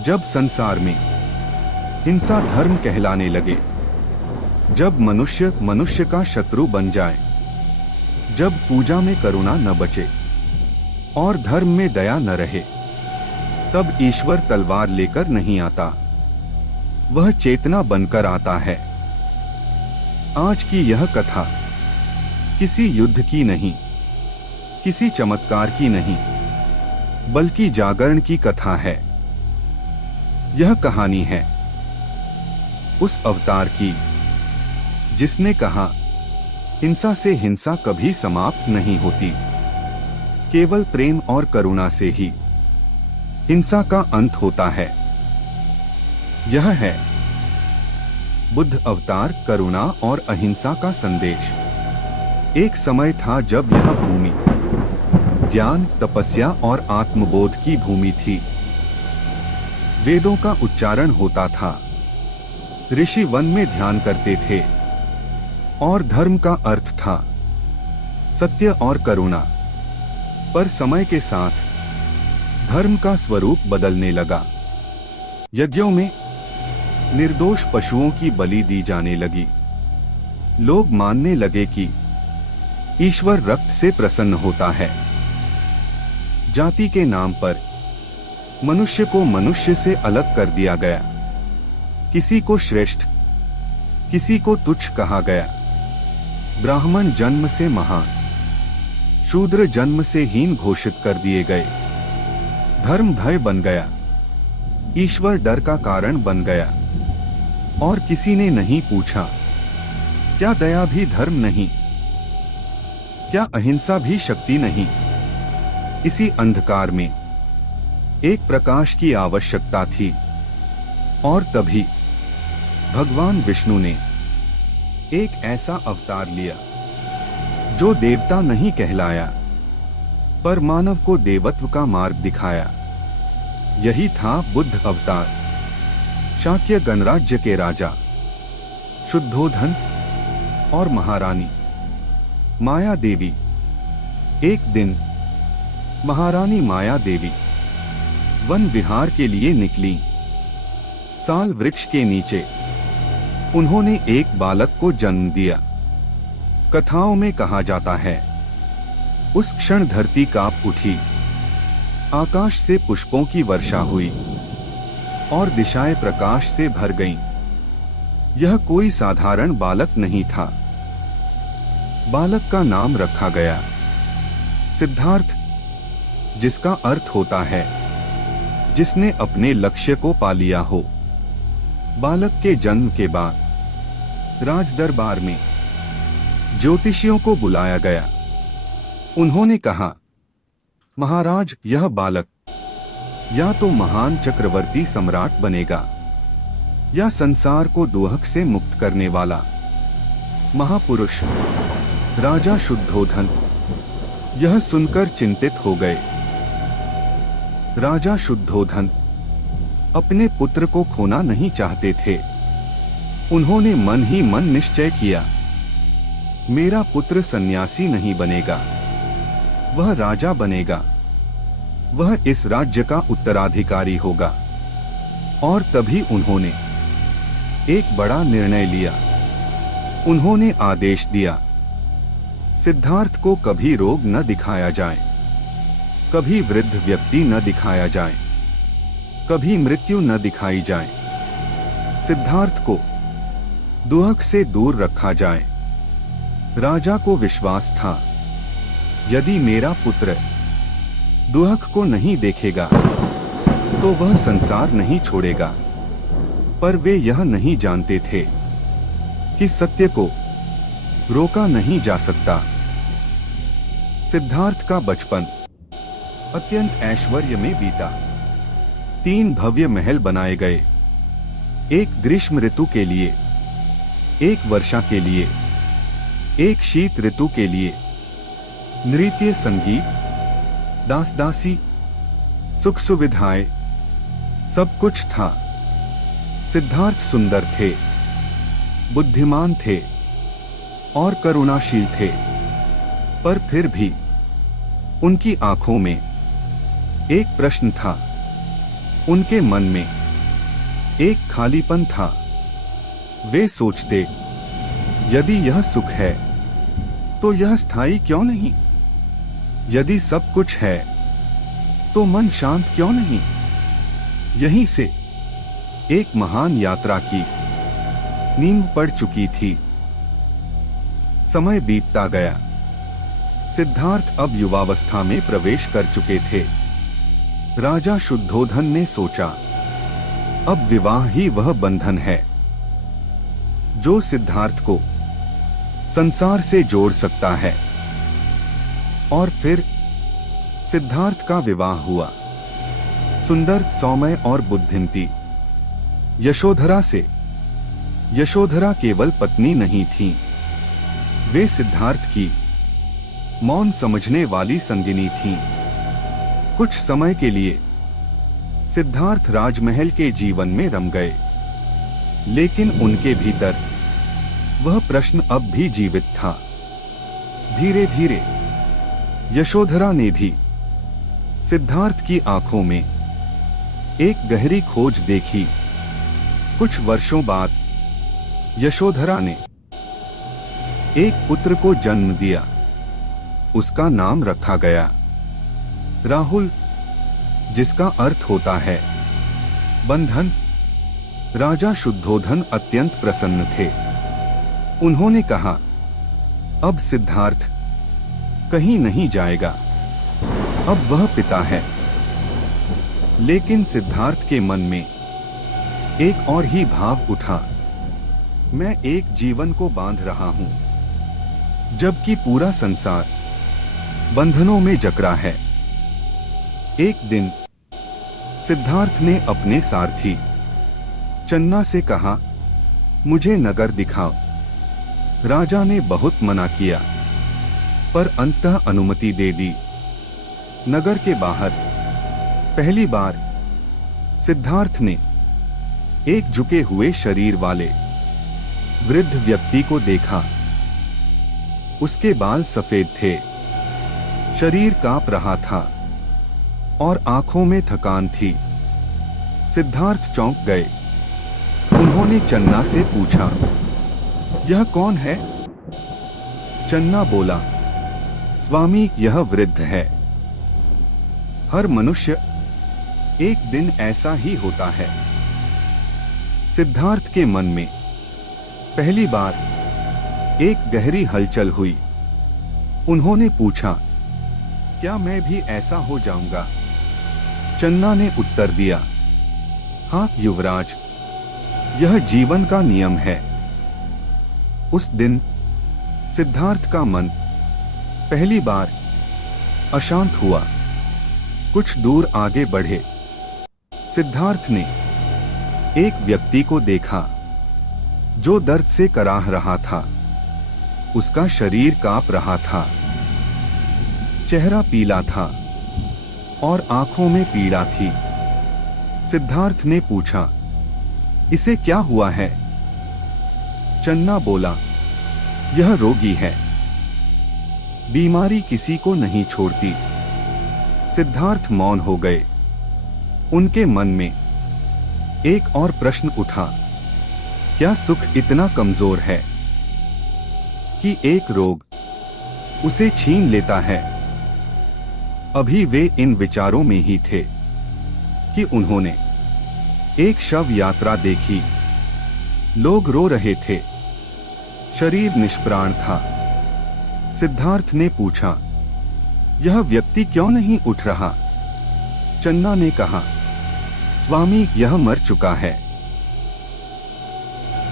जब संसार में हिंसा धर्म कहलाने लगे, जब मनुष्य मनुष्य का शत्रु बन जाए, जब पूजा में करुणा न बचे और धर्म में दया न रहे, तब ईश्वर तलवार लेकर नहीं आता, वह चेतना बनकर आता है। आज की यह कथा किसी युद्ध की नहीं, किसी चमत्कार की नहीं, बल्कि जागरण की कथा है। यह कहानी है उस अवतार की जिसने कहा, हिंसा से हिंसा कभी समाप्त नहीं होती, केवल प्रेम और करुणा से ही हिंसा का अंत होता है। यह है बुद्ध अवतार, करुणा और अहिंसा का संदेश। एक समय था जब यह भूमि ज्ञान, तपस्या और आत्मबोध की भूमि थी। वेदों का उच्चारण होता था, ऋषि वन में ध्यान करते थे और धर्म का अर्थ था सत्य और करुणा। पर समय के साथ धर्म का स्वरूप बदलने लगा। यज्ञों में निर्दोष पशुओं की बलि दी जाने लगी। लोग मानने लगे कि ईश्वर रक्त से प्रसन्न होता है। जाति के नाम पर मनुष्य को मनुष्य से अलग कर दिया गया। किसी को श्रेष्ठ, किसी को तुच्छ कहा गया। ब्राह्मण जन्म से महान, शूद्र जन्म से हीन घोषित कर दिए गए। धर्म भय बन गया, ईश्वर डर का कारण बन गया। और किसी ने नहीं पूछा, क्या दया भी धर्म नहीं? क्या अहिंसा भी शक्ति नहीं? इसी अंधकार में एक प्रकाश की आवश्यकता थी। और तभी भगवान विष्णु ने एक ऐसा अवतार लिया जो देवता नहीं कहलाया, पर मानव को देवत्व का मार्ग दिखाया। यही था बुद्ध अवतार। शाक्य गणराज्य के राजा शुद्धोधन और महारानी माया देवी। एक दिन महारानी माया देवी वन विहार के लिए निकली। साल वृक्ष के नीचे उन्होंने एक बालक को जन्म दिया। कथाओं में कहा जाता है, उस क्षण धरती कांप उठी, आकाश से पुष्पों की वर्षा हुई और दिशाएं प्रकाश से भर गईं। यह कोई साधारण बालक नहीं था। बालक का नाम रखा गया सिद्धार्थ, जिसका अर्थ होता है जिसने अपने लक्ष्य को पा लिया हो। बालक के जन्म के बाद राज दरबार में ज्योतिषियों को बुलाया गया। उन्होंने कहा, महाराज, यह बालक या तो महान चक्रवर्ती सम्राट बनेगा या संसार को दुहक से मुक्त करने वाला महापुरुष। राजा शुद्धोधन यह सुनकर चिंतित हो गए। राजा शुद्धोधन अपने पुत्र को खोना नहीं चाहते थे। उन्होंने मन ही मन निश्चय किया, मेरा पुत्र सन्यासी नहीं बनेगा, वह राजा बनेगा, वह इस राज्य का उत्तराधिकारी होगा। और तभी उन्होंने एक बड़ा निर्णय लिया। उन्होंने आदेश दिया, सिद्धार्थ को कभी रोग न दिखाया जाए, कभी वृद्ध व्यक्ति न दिखाया जाए, कभी मृत्यु न दिखाई जाए। सिद्धार्थ को दुहक से दूर रखा जाए। राजा को विश्वास था, यदि मेरा पुत्र दुहक को नहीं देखेगा तो वह संसार नहीं छोड़ेगा। पर वे यह नहीं जानते थे कि सत्य को रोका नहीं जा सकता। सिद्धार्थ का बचपन अत्यंत ऐश्वर्य में बीता। 3 भव्य महल बनाए गए, एक ग्रीष्म ऋतु के लिए, एक वर्षा के लिए, एक शीत ऋतु के लिए। नृत्य, संगीत, दास दासी, सुख सुविधाएं, सब कुछ था। सिद्धार्थ सुंदर थे, बुद्धिमान थे और करुणाशील थे। पर फिर भी उनकी आंखों में एक प्रश्न था। उनके मन में एक खालीपन था। वे सोचते, यदि यह सुख है तो यह स्थायी क्यों नहीं? यदि सब कुछ है तो मन शांत क्यों नहीं? यहीं से एक महान यात्रा की नींव पड़ चुकी थी। समय बीतता गया। सिद्धार्थ अब युवावस्था में प्रवेश कर चुके थे। राजा शुद्धोधन ने सोचा, अब विवाह ही वह बंधन है जो सिद्धार्थ को संसार से जोड़ सकता है। और फिर सिद्धार्थ का विवाह हुआ सुंदर, सौम्य और बुद्धिमती यशोधरा से। यशोधरा केवल पत्नी नहीं थी, वे सिद्धार्थ की मौन समझने वाली संगिनी थी। कुछ समय के लिए सिद्धार्थ राजमहल के जीवन में रम गए, लेकिन उनके भीतर वह प्रश्न अब भी जीवित था। धीरे धीरे यशोधरा ने भी सिद्धार्थ की आंखों में एक गहरी खोज देखी। कुछ वर्षों बाद यशोधरा ने एक पुत्र को जन्म दिया। उसका नाम रखा गया राहुल, जिसका अर्थ होता है बंधन। राजा शुद्धोधन अत्यंत प्रसन्न थे। उन्होंने कहा, अब सिद्धार्थ कहीं नहीं जाएगा, अब वह पिता है। लेकिन सिद्धार्थ के मन में एक और ही भाव उठा, मैं एक जीवन को बांध रहा हूं, जबकि पूरा संसार बंधनों में जकड़ा है। एक दिन सिद्धार्थ ने अपने सारथी चन्ना से कहा, मुझे नगर दिखाओ। राजा ने बहुत मना किया, पर अंततः अनुमति दे दी। नगर के बाहर पहली बार सिद्धार्थ ने एक झुके हुए शरीर वाले वृद्ध व्यक्ति को देखा। उसके बाल सफेद थे, शरीर कांप रहा था और आंखों में थकान थी। सिद्धार्थ चौंक गए। उन्होंने चन्ना से पूछा, यह कौन है? चन्ना बोला, स्वामी, यह वृद्ध है। हर मनुष्य एक दिन ऐसा ही होता है। सिद्धार्थ के मन में पहली बार एक गहरी हलचल हुई। उन्होंने पूछा, क्या मैं भी ऐसा हो जाऊंगा? चन्ना ने उत्तर दिया, हाँ युवराज, यह जीवन का नियम है। उस दिन सिद्धार्थ का मन पहली बार अशांत हुआ। कुछ दूर आगे बढ़े सिद्धार्थ ने एक व्यक्ति को देखा जो दर्द से कराह रहा था। उसका शरीर कांप रहा था, चेहरा पीला था और आंखों में पीड़ा थी। सिद्धार्थ ने पूछा, इसे क्या हुआ है? चन्ना बोला, यह रोगी है, बीमारी किसी को नहीं छोड़ती। सिद्धार्थ मौन हो गए। उनके मन में एक और प्रश्न उठा, क्या सुख इतना कमजोर है कि एक रोग उसे छीन लेता है? अभी वे इन विचारों में ही थे कि उन्होंने एक शव यात्रा देखी। लोग रो रहे थे, शरीर निष्प्राण था। सिद्धार्थ ने पूछा, यह व्यक्ति क्यों नहीं उठ रहा? चन्ना ने कहा, स्वामी, यह मर चुका है।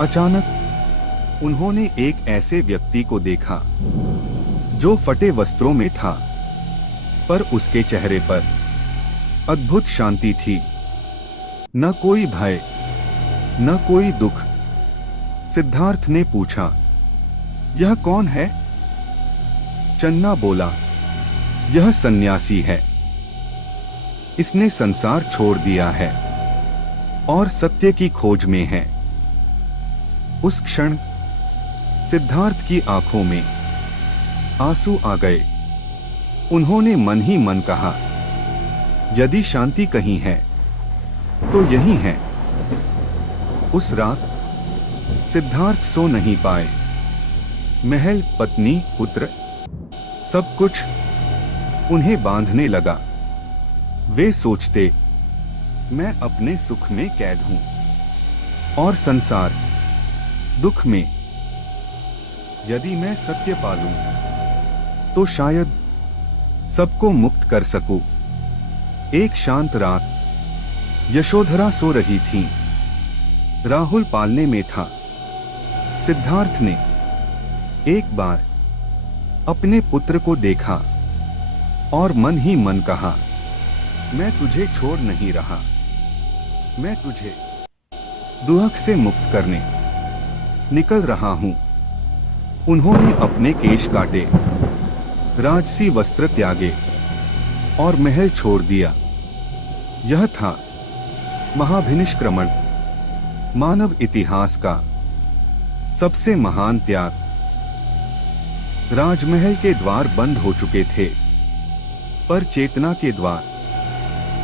अचानक उन्होंने एक ऐसे व्यक्ति को देखा जो फटे वस्त्रों में था, पर उसके चेहरे पर अद्भुत शांति थी। न कोई भय, न कोई दुख। सिद्धार्थ ने पूछा, यह कौन है? चन्ना बोला, यह सन्यासी है। इसने संसार छोड़ दिया है और सत्य की खोज में है। उस क्षण सिद्धार्थ की आंखों में आंसू आ गए। उन्होंने मन ही मन कहा, यदि शांति कहीं है तो यही है। उस रात सिद्धार्थ सो नहीं पाए। महल, पत्नी, पुत्र, सब कुछ उन्हें बांधने लगा। वे सोचते, मैं अपने सुख में कैद हूं और संसार दुख में। यदि मैं सत्य पालूं तो शायद सबको मुक्त कर सकूं। एक शांत रात यशोधरा सो रही थी। राहुल पालने में था। सिद्धार्थ ने एक बार अपने पुत्र को देखा और मन ही मन कहा, मैं तुझे छोड़ नहीं रहा। मैं तुझे दुख से मुक्त करने निकल रहा हूं। उन्होंने अपने केश काटे, राजसी वस्त्र त्यागे और महल छोड़ दिया। यह था महाभिनिष्क्रमण, मानव इतिहास का सबसे महान त्याग। राजमहल के द्वार बंद हो चुके थे, पर चेतना के द्वार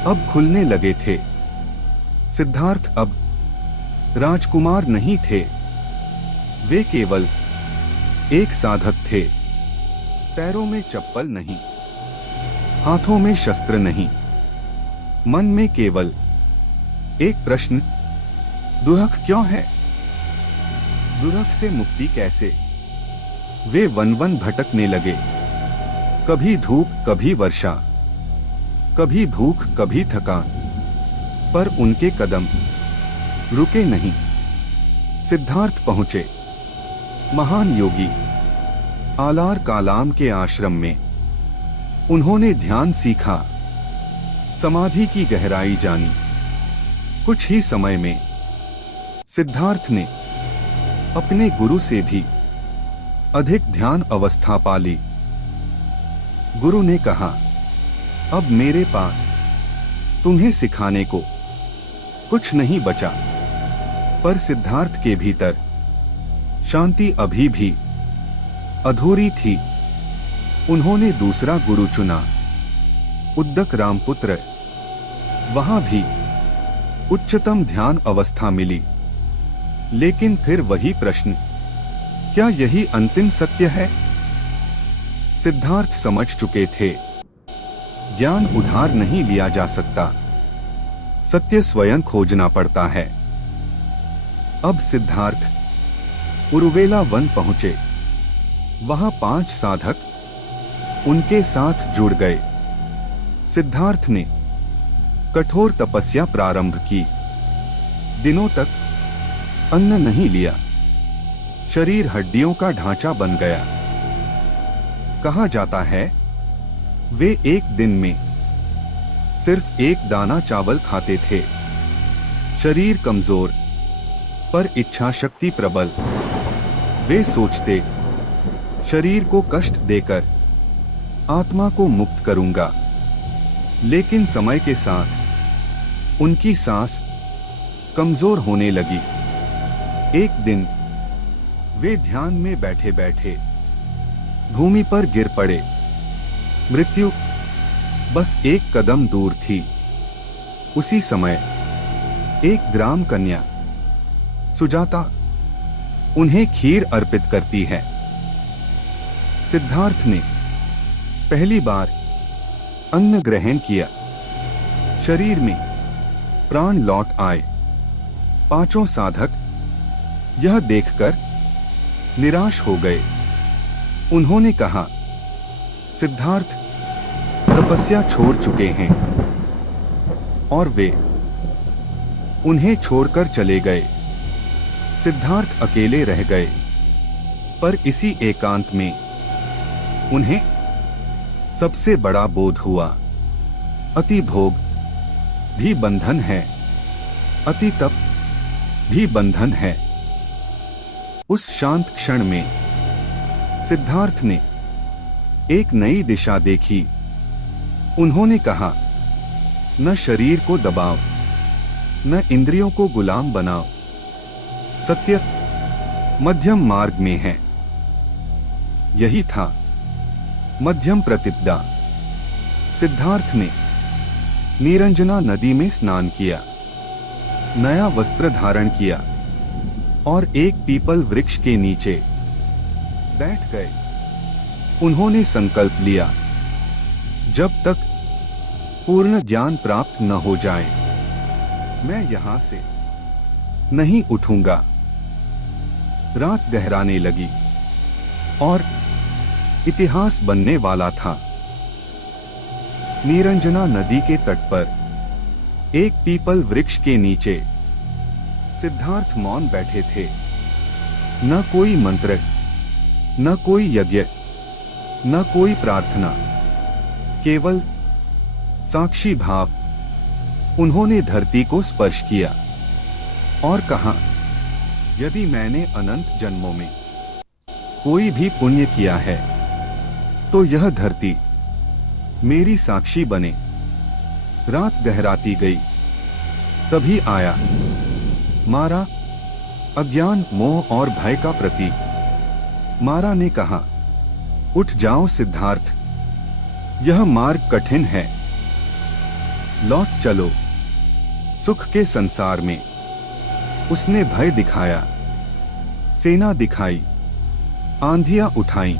अब खुलने लगे थे। सिद्धार्थ अब राजकुमार नहीं थे। वे केवल एक साधक थे। पैरों में चप्पल नहीं, हाथों में शस्त्र नहीं, मन में केवल एक प्रश्न, दुख क्यों है? दुख से मुक्ति कैसे? वे वन वन भटकने लगे। कभी धूप, कभी वर्षा, कभी भूख, कभी थकान, पर उनके कदम रुके नहीं। सिद्धार्थ पहुंचे महान योगी आलार कालाम के आश्रम में। उन्होंने ध्यान सीखा, समाधि की गहराई जानी। कुछ ही समय में सिद्धार्थ ने अपने गुरु से भी अधिक ध्यान अवस्था पाली। गुरु ने कहा, अब मेरे पास तुम्हें सिखाने को कुछ नहीं बचा। पर सिद्धार्थ के भीतर शांति अभी भी अधूरी थी। उन्होंने दूसरा गुरु चुना, उद्दक रामपुत्र। वहां भी उच्चतम ध्यान अवस्था मिली। लेकिन फिर वही प्रश्न, क्या यही अंतिम सत्य है? सिद्धार्थ समझ चुके थे, ज्ञान उधार नहीं लिया जा सकता, सत्य स्वयं खोजना पड़ता है। अब सिद्धार्थ उरुवेला वन पहुंचे। वहां 5 साधक उनके साथ जुड़ गए। सिद्धार्थ ने कठोर तपस्या प्रारंभ की। दिनों तक अन्न नहीं लिया। शरीर हड्डियों का ढांचा बन गया। कहा जाता है, वे एक दिन में सिर्फ 1 दाना चावल खाते थे। शरीर कमजोर, पर इच्छा शक्ति प्रबल। वे सोचते, शरीर को कष्ट देकर आत्मा को मुक्त करूंगा। लेकिन समय के साथ उनकी सांस कमजोर होने लगी। एक दिन वे ध्यान में बैठे बैठे भूमि पर गिर पड़े। मृत्यु बस एक कदम दूर थी। उसी समय एक ग्राम कन्या सुजाता उन्हें खीर अर्पित करती है। सिद्धार्थ ने पहली बार अन्न ग्रहण किया। शरीर में प्राण लौट आए। 5 साधक यह देखकर निराश हो गए। उन्होंने कहा, सिद्धार्थ तपस्या छोड़ चुके हैं। और वे उन्हें छोड़कर चले गए। सिद्धार्थ अकेले रह गए। पर इसी एकांत में उन्हें सबसे बड़ा बोध हुआ, अति भोग भी बंधन है, अति तप भी बंधन है। उस शांत क्षण में सिद्धार्थ ने एक नई दिशा देखी। उन्होंने कहा, न शरीर को दबाओ, न इंद्रियों को गुलाम बनाओ। सत्य मध्यम मार्ग में है। यही था मध्यम प्रतिपदा। सिद्धार्थ ने निरंजना नदी में स्नान किया। नया वस्त्र धारण किया और एक पीपल वृक्ष के नीचे बैठ गए। उन्होंने संकल्प लिया, जब तक पूर्ण ज्ञान प्राप्त न हो जाए मैं यहां से नहीं उठूंगा। रात गहराने लगी और इतिहास बनने वाला था। निरंजना नदी के तट पर एक पीपल वृक्ष के नीचे सिद्धार्थ मौन बैठे थे। न कोई मंत्र, न कोई यज्ञ, न कोई प्रार्थना, केवल साक्षी भाव। उन्होंने धरती को स्पर्श किया और कहा, यदि मैंने अनंत जन्मों में कोई भी पुण्य किया है तो यह धरती मेरी साक्षी बने। रात गहराती गई, तभी आया मारा, अज्ञान, मोह और भय का प्रतीक। मारा ने कहा, उठ जाओ सिद्धार्थ, यह मार्ग कठिन है, लौट चलो सुख के संसार में। उसने भय दिखाया, सेना दिखाई, आंधियां उठाई,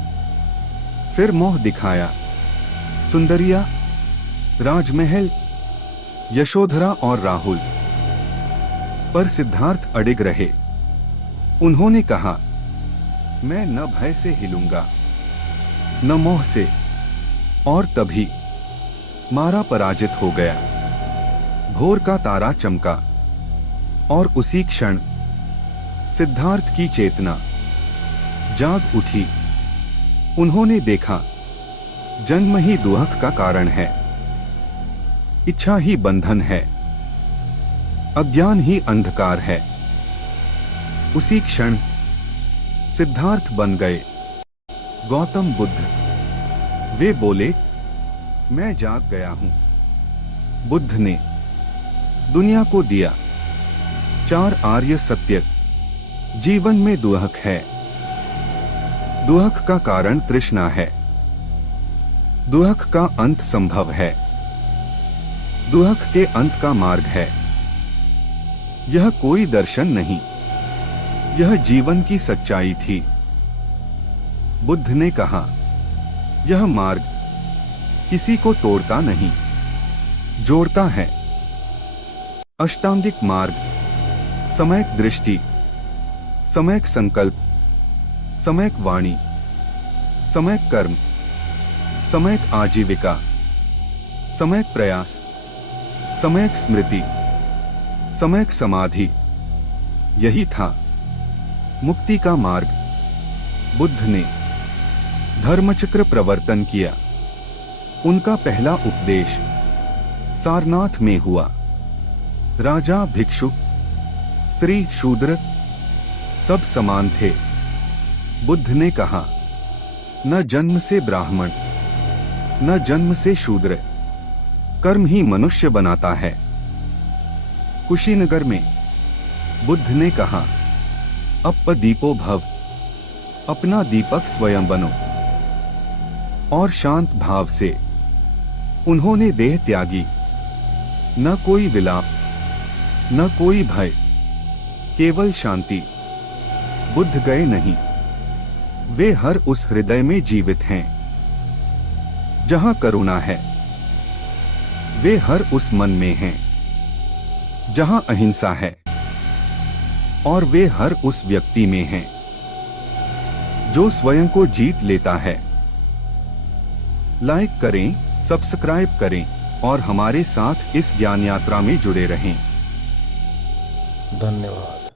फिर मोह दिखाया, सुंदरिया, राजमहल, यशोधरा और राहुल। पर सिद्धार्थ अडिग रहे। उन्होंने कहा, मैं न भय से हिलूंगा न मोह से। और तभी मारा पराजित हो गया। भोर का तारा चमका और उसी क्षण सिद्धार्थ की चेतना जाग उठी। उन्होंने देखा, जन्म ही दुख का कारण है, इच्छा ही बंधन है, अज्ञान ही अंधकार है। उसी क्षण सिद्धार्थ बन गए गौतम बुद्ध। वे बोले, मैं जाग गया हूं। बुद्ध ने दुनिया को दिया 4 आर्य सत्य। जीवन में दुख है। दुख का कारण तृष्णा है। दुख का अंत संभव है। दुख के अंत का मार्ग है। यह कोई दर्शन नहीं, यह जीवन की सच्चाई थी। बुद्ध ने कहा, यह मार्ग किसी को तोड़ता नहीं, जोड़ता है। अष्टांगिक मार्ग, सम्यक दृष्टि, सम्यक संकल्प, सम्यक वाणी, सम्यक कर्म, सम्यक आजीविका, सम्यक प्रयास, सम्यक स्मृति, सम्यक समाधि, यही था मुक्ति का मार्ग। बुद्ध ने धर्मचक्र प्रवर्तन किया। उनका पहला उपदेश सारनाथ में हुआ। राजा, भिक्षु, स्त्री, शूद्र सब समान थे। बुद्ध ने कहा, न जन्म से ब्राह्मण, न जन्म से शूद्र, कर्म ही मनुष्य बनाता है। कुशीनगर में बुद्ध ने कहा, अपदीपो भव, अपना दीपक स्वयं बनो। और शांत भाव से उन्होंने देह त्यागी। न कोई विलाप, न कोई भय, केवल शांति। बुद्ध गए नहीं, वे हर उस हृदय में जीवित हैं जहां करुणा है। वे हर उस मन में हैं जहां अहिंसा है। और वे हर उस व्यक्ति में हैं जो स्वयं को जीत लेता है। लाइक करें, सब्सक्राइब करें और हमारे साथ इस ज्ञान यात्रा में जुड़े रहें। धन्यवाद।